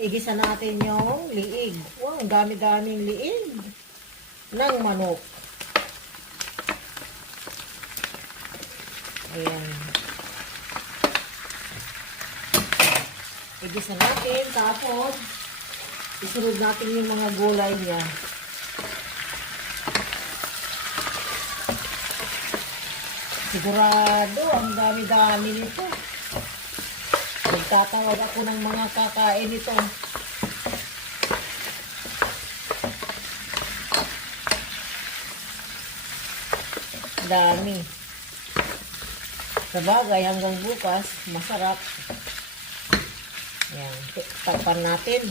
Igisa natin yung liig. Wow, ang dami-daming liig ng manok. Ayan. Igisa natin, tapos isunod natin yung mga gulay niya. Sigurado, ang dami-dami nito. Nagtatawag ako ng mga kakain nito. Dami. Sabagay, hanggang bukas, masarap. Ayan, takpan natin.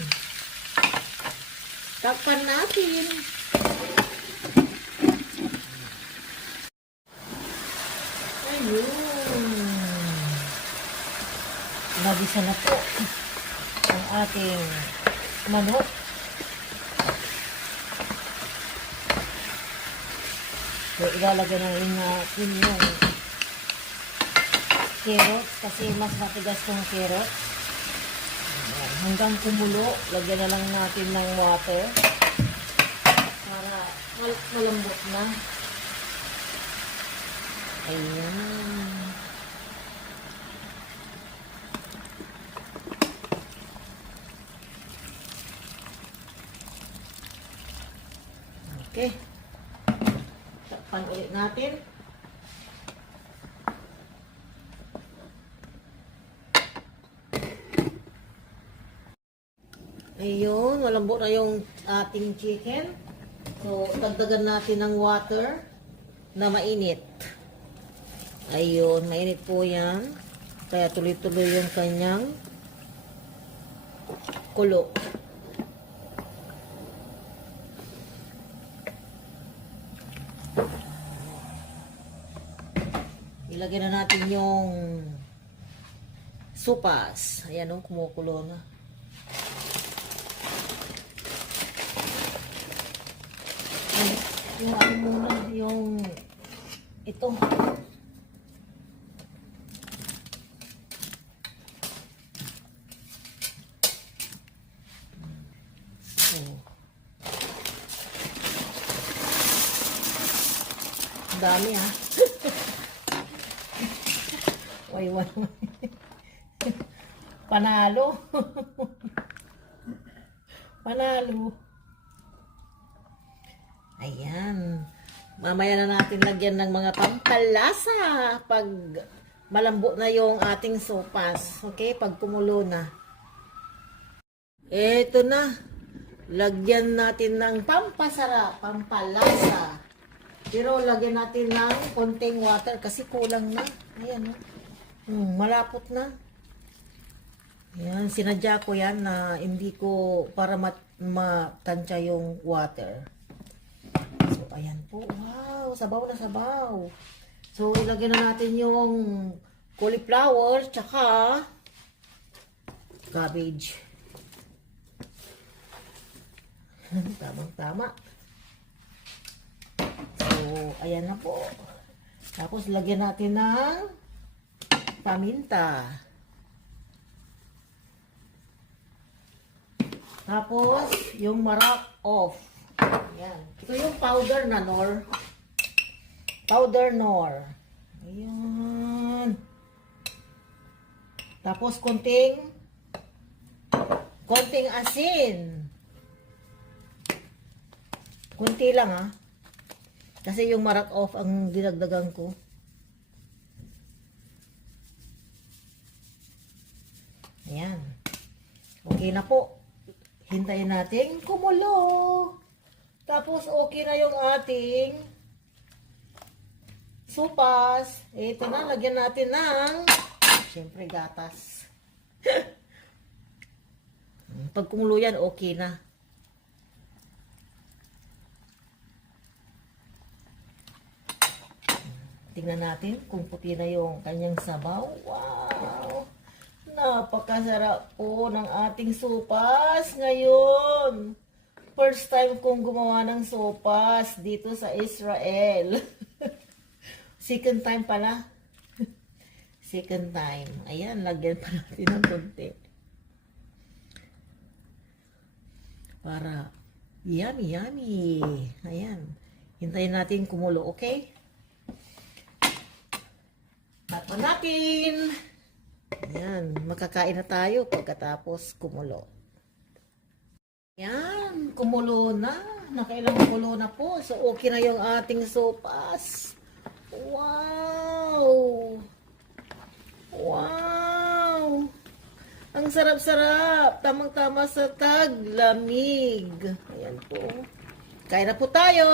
Takpan natin. Ayun. Nagisa na po ang ating manok. So, ilalagay na rin natin yung carrots kasi mas matigas yung carrots. Ayan. Hanggang kumulo, lagyan na lang natin ng water para malambot na. Ayan. Okay. Takpan ulit natin. Ayun, malambot na yung ating chicken. So, dagdagan natin ng water na mainit. Ayun, mainit po yan. Kaya tuloy-tuloy yung kanyang kulo. Ilagay na natin yung supas. Ayan o, kumukulo na. Yung ano muna, yung ito. Ang dami ha. Wala. Panalo. Panalo. Ayan. Mamaya na natin lagyan ng mga pampalasa pag malambot na yung ating sopas. Okay? Pag kumulo na. Eto na. Lagyan natin ng pampasarap, pampalasa. Pero lagyan natin ng konting water kasi kulang na. Ayan. Malapot na. Ayan. Sinadya ko yan na hindi ko para matansya yung water. So, ayan po. Wow, sabaw na sabaw. So, ilagay na natin yung cauliflower tsaka cabbage. Tamang-tama. So, ayan na po. Tapos, lagyan natin ng paminta. Tapos, yung marak off. Ayan. Ito yung powder na nor. Powder nor. Ayan. Tapos, konting asin. Kunti lang ha. Kasi yung marak off ang dinagdagan ko. Ayan. Okay na po. Hintayin natin kumulo. Tapos okay na yung ating supas. Ito na, lagyan natin ng syempre gatas. Pag kumulo yan, okay na. Tingnan natin kung puti na yung kanyang sabaw. Wow! Napakasarap po ng ating supas ngayon. First time kong gumawa ng sopas dito sa Israel. Second time pala. Second time. Ayan, lagyan pa natin ng konti. Para yummy, yummy. Ayan. Hintayin natin kumulo, okay? Takpan natin. Ayan, makakain na tayo pagkatapos kumulo. Ayan, kumulo na. Nakailang kulo na po. So, okay na yung ating sopas. Wow! Wow! Ang sarap-sarap. Tamang-tama sa taglamig. Ayan po. Kain na po tayo.